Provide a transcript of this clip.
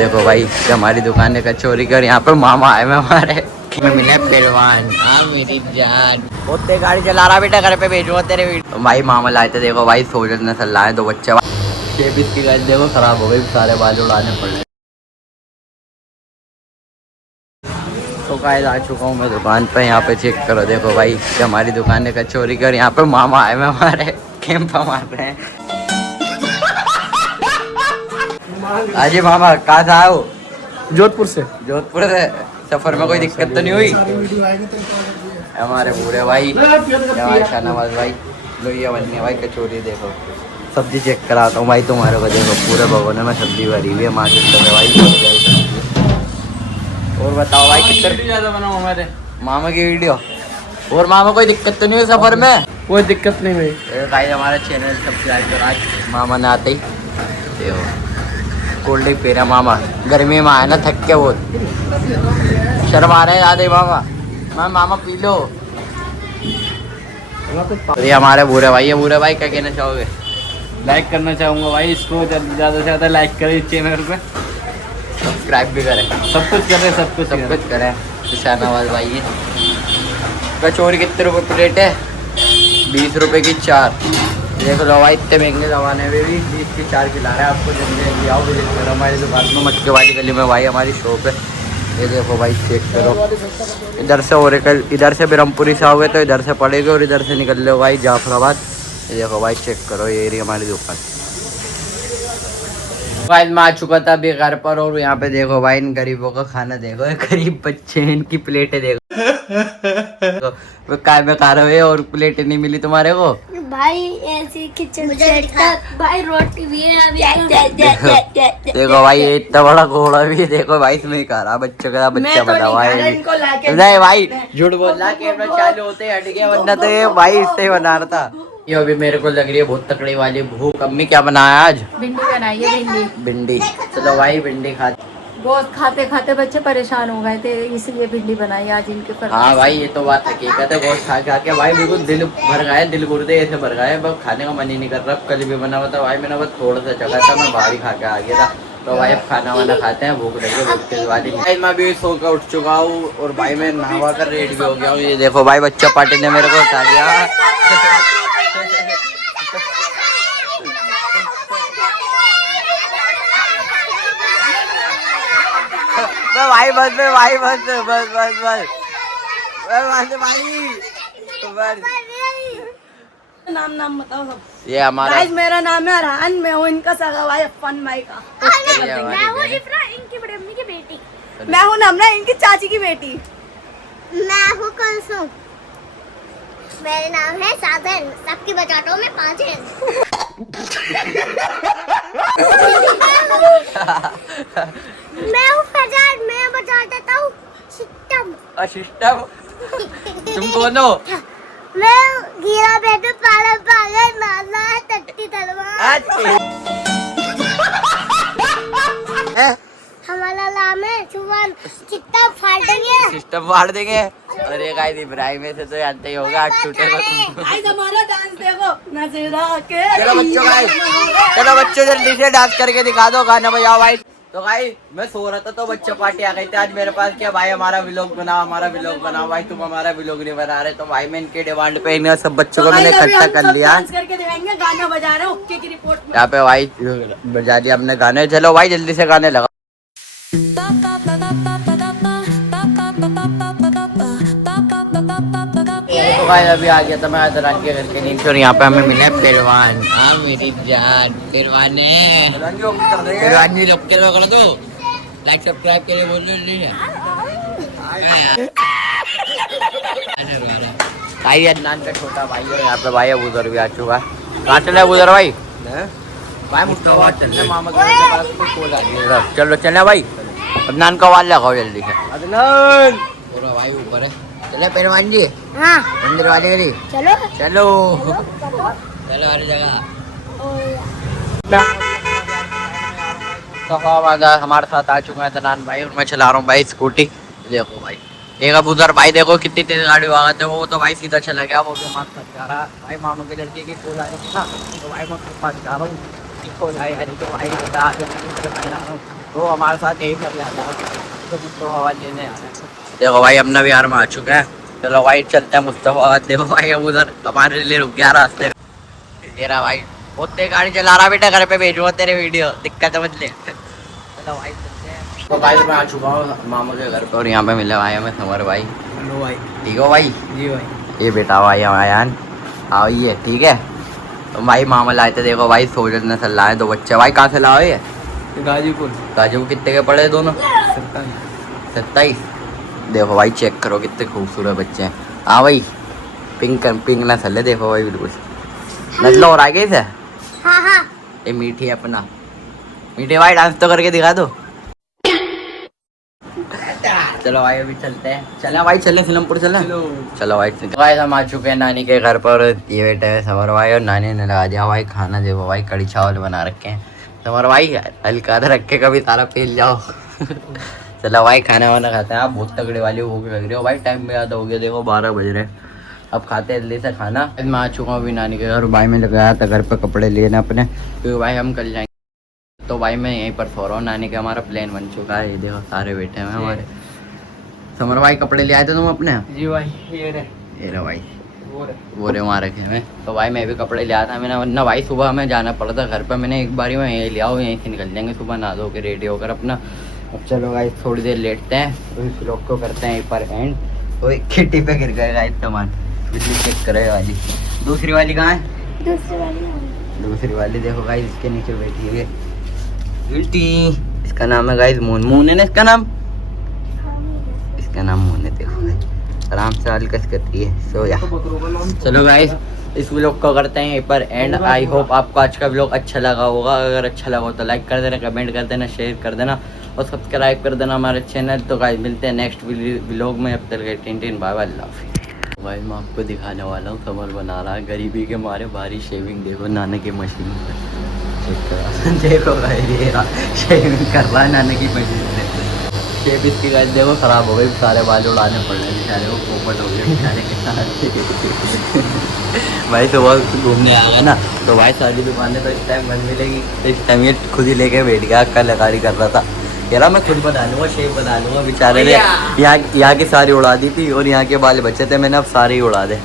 देखो भाई हमारी दुकान ने कचौरी कर, यहाँ पर मामा आए में हमारे में मिले पहलवान। हाँ मेरी जान होते गाड़ी चला रहा बेटा, घर पे भेजो तेरे वीडियो। भाई मामा लाए थे, देखो भाई सोजन नस्ल लाए, 2 बच्चे। शेप इसकी गाड़ी देखो खराब हो गई, सारे बाल उड़ाने पड़े। तो गाइस आ चुका हूँ मैं दुकान पे, यहाँ पे चेक करो। देखो भाई हमारी दुकान ने कचौरी कर, यहाँ पे मामा आए में हमारे कैंप मार रहे हैं। अजी मामा कहाँ से आओ? जोधपुर से। जोधपुर से। सफर में कोई दिक्कत तो नहीं हुई? हमारे बूढ़े भाई, हमारे शाहनवाज भाई, लोहिया बनने भाई कचौरी। देखो सब्जी चेक कराता हूँ भाई तुम्हारे को। देखो पूरे भगोने में सब्जी भरी हुई है माशाल्लाह भाई। और बताओ भाई कितने ज्यादा बनाओ हमारे मामा की वीडियो। और मामा कोई दिक्कत तो नहीं हुई सफर में? कोई दिक्कत नहीं हुई। भाई हमारा चैनल सब्सक्राइब करो। आज मामा ने आते ही देखो कोल्ड ड्रिंक पी रहा मामा, गर्मी में आया ना थक के बहुत, शर्म आ रहे हैं ज़्यादा मामा। मामा पी लो। तो ये हमारे बूढ़े भाई है। बूढ़े भाई क्या कहना चाहोगे? लाइक करना चाहूँगा भाई, इसको ज़्यादा से ज़्यादा लाइक करें इस चैनल पे, सब्सक्राइब भी करें, सब कुछ करें, सब कुछ करें। शाहनवाज भाई है। कचौरी कितने रुपए प्लेट है? 20 रुपए की 4। देखो लो भाई इतने महंगे ज़माने में भी 20 की 4 खिला रहे हैं आपको। जल्दी जल्दी आओ विजिट करो हमारी दुकान में, मटके वाली गली में भाई हमारी शॉप है। ये देखो भाई चेक करो, इधर से ओरेकल, इधर से ब्रह्मपुरी से आओगे तो इधर से पड़ेगा और इधर से निकल लो भाई जाफराबाद। ये देखो भाई चेक करो, ये एरिया हमारी दुकान। भाई मैं आ चुका था अभी घर पर, और यहाँ पे देखो भाई इन गरीबों का खाना देखो, गरीब बच्चे हैं, इनकी प्लेटें देखो। वो काय में खा रहे हो और प्लेटें नहीं मिली तुम्हारे को? भाई ऐसी किचन सेट भाई, रोटी भी है अभी। देखो भाई ये इतना बड़ा घोड़ा भी है, देखो भाई इसमें ही खा रहा बच्चों का बच्चा बना भाई। नहीं भाई झूठ बोल रहा, कैमरा चालू होते हट गया, वरना तो ये भाई इससे ही बना रहा था। ये अभी मेरे को लग रही है बहुत तकड़ी वाली भूख। अम्मी क्या बनाया आज? भिंडी बनाई है, भिंडी। भिंडी, चलो भाई भिंडी खा। बहुत खाते खाते बच्चे परेशान हो गए थे, इसलिए भिंडी बनाई आज इनके पर। हाँ भाई ये तो बात हकीकत है, बहुत खा खा के भाई बिल्कुल दिल भर गया, दिल गुर्दे ऐसे भर गए, बस खाने का मन ही नहीं कर रहा। कल भी बना हुआ था भाई, मैंने बस थोड़ा सा जगह था, मैं बाहर ही खा के आ गया था। तो भाई अब खाना वाना खाते हैं, भूख लगी बहुत तेज वाली। भाई मैं भी सो कर उठ चुका हूँ और भाई मैं नहा कर रेडी भी हो गया हूँ। ये देखो भाई बच्चा पार्टी ने मेरे को उठा दिया। भाई बस में भाई बस बस बस बस भाई नाम बताओ सब। ये हमारा गाइस मेरा नाम है अरहान, मैं हूँ इनका सगा भाई अफन भाई का। मैं हूँ इनकी बड़ी अम्मी की बेटी। मैं हूँ नमरा, इनकी चाची की बेटी। मैं हूँ कुलसुम, मेरा नाम है साधन, सबकी बचाटों में 5 हैं। मैं हूँ फरजाद, मैं बचा देता हूँ सिस्टम। सिस्टम। तुम कौन हो? मैं गिरा बेटू पाला पागल नाला है टट्टी तलवार। हमारा नाम है सुमन, चिट्टा फाड़ देंगे, सिस्टम फाड़ देंगे। अरे गाइस इब्राहिम से तो जानते ही होगा, आज छूटेगा तुमको। गाइस हमारा डांस देखो, नजरा के। चलो बच्चों गाइस, चलो बच्चों जल्दी से डांस करके दिखा दो, गाना बजाओ भाई। तो भाई मैं सो रहा था तो बच्चे पार्टी आ गई थी आज मेरे पास, क्या भाई हमारा व्लॉग बनाओ, हमारा व्लॉग बनाओ। भाई तुम हमारा व्लॉग नहीं बना रहे, तो भाई मैं इनके डिमांड पे इन सब बच्चों को मैंने इकट्ठा कर लिया। डांस करके दिखाएंगे, गाना बजा रहे हैं, ओके की रिपोर्ट में। यहाँ पे भाई बजा दिया हमने गाने। चलो भाई जल्दी से गाने लगा। तो भाई अभी आ गया था मैं अदरान के घर के नीचे, और यहाँ पे हमें मिला पहलवान। हाँ मेरी जान पहलवान है। पहलवान भी लोग कर दो, लाइक सब्सक्राइब के लिए बोल लो। भाई अदनान का छोटा भाई है, यहाँ पे भाई अबूजर भी आ चुका है। कहाँ चले अबूजर भाई? भाई मुझको चलने मामा के। चलो चले भाई, अदनान का वाल लगाओ जल्दी से। अदनान पूरा भाई ऊपर है। चले पहलवान जी, हाँ मंदिर वाले गली चलो चलो चलो हर जगह। तो हमारे साथ आ चुका है अदनान भाई, और मैं चला रहा हूँ भाई स्कूटी। देखो भाई एक अबूजर भाई देखो कितनी तेज गाड़ी भागते, वो तो भाई सीधा चला गया, वो भी मास्क जा रहा भाई। मामू के लड़के की कॉल आई ना, तो भाई मैं उसके पास जा रहा हूँ। तो भाई वो हमारे साथ यही कर जाता है तो मुस्तफाबाद लेने आ रहे हैं। देखो भाई अपना बिहार में आ चुके हैं। चलो भाई चलते हैं मुस्तफाबाद। देखो भाई अब उधर हमारे लिए रुक गया रास्ते। तेरा भाई बहुत गाड़ी चला रहा बेटा, घर पे भेजूंगा तेरे वीडियो, दिक्कत समझ ले। चलो भाई चलते हैं। तो भाई मैं आ चुका हूँ मामू के घर पे और यहाँ पे मिले भाई हमें समर भाई। हेलो भाई। ठीक हो भाई? जी भाई। ये बेटा भाई हमारे आओ ये ठीक है। तो भाई मामा लाए थे देखो भाई सोजत नस्ल लाए 2 बच्चे। भाई कहाँ से लाओ ये? गाजीपुर। गाजीपुर कितने के पड़े दोनों? 27। देखो भाई चेक करो कितने खूबसूरत बच्चे हैं। हाँ भाई पिंक नस्ल है देखो भाई बिल्कुल। नस्ल और आगे से हाँ हाँ ये मीठी है अपना। मीठे भाई डांस तो करके दिखा दो। चलो भाई अभी चलते हैं। चलो भाई चले फिल्मपुर चले। चलो भाई हम आ चुके हैं नानी के घर पर। ये बेटे है समर भाई और नानी ने लगा दिया भाई खाना। देखो भाई कड़ी चावल बना रखे हैं समर भाई। हल्का रख के कभी सारा पील जाओ। चलो भाई खाना वाना खाते हैं। आप बहुत तगड़े वाली भूख लग रही हो भाई। टाइम में याद हो गया देखो 12 बज रहे। अब खाते हैं जल्दी से खाना। मैं आ चुका हूँ अभी नानी के घर। भाई मैं लगाया था घर पे कपड़े लेना अपने क्योंकि भाई हम कल जाएंगे। तो भाई मैं यहीं पर सो रहा हूँ। नानी का हमारा प्लान बन चुका है। ये देखो सारे बैठे हुए हमारे। समर भाई कपड़े ले आए थे तुम अपने? जी भाई ये रहे भाई वो रे वहाँ रखे हुए। तो भाई मैं भी कपड़े ले आया था मैंने, वरना भाई सुबह हमें जाना पड़ा था घर पर। मैंने एक बारी में यहीं ले आओ, यहीं से निकल जाएंगे सुबह नहा धो के रेडी होकर अपना। अब चलो भाई थोड़ी देर लेटते हैं तो इस लोग को करते हैं पर एंड। वो एक खिट्टी पे गिर गएगा सामान। बिजली चेक करे वाली। दूसरी वाली कहाँ है? दूसरी वाली देखो गाइस इसके नीचे बैठी हुई है उल्टी। इसका नाम है गाइस मून। मून है ना इसका नाम? इसका नाम मून है। देखो गाइस आराम से हल्कस करती है सो या। चलो गाइस इस व्लॉग को करते हैं यहीं पर एंड। आई होप आपको आज का व्लॉग अच्छा लगा होगा। अगर अच्छा लगा हो तो लाइक कर देना, कमेंट कर देना, शेयर कर देना और सब्सक्राइब कर देना हमारे चैनल। तो गाइस मिलते हैं नेक्स्ट व्लॉग में। अब तक टिन बाय बाय अल्लाह हाफिज़। भाई मैं आपको दिखाने वाला हूँ समर बना रहा है गरीबी के मारे भारी शेविंग। देखो नाना की मशीन से चेक करा। देखो भाई ये शेविंग कर रहा है नाना की मशीन से। शेप इसकी गाइस देखो ख़राब हो गई। सारे बाल उड़ाने पड़ रहे बेचारे को। पोपट हो गए बेचारे के साथ। भाई सुबह घूमने आ गए ना तो भाई सारी दुकानें तो इस टाइम बंद मिलेगी। तो इस टाइम ये खुद ही लेके बैठ गया। कलाकारी कर रहा था कह रहा मैं खुद बना लूँगा शेप बना लूँगा। बेचारे ने यहाँ की सारी उड़ा दी थी और यहाँ के बाल बचे थे मैंने अब सारे ही उड़ा दे।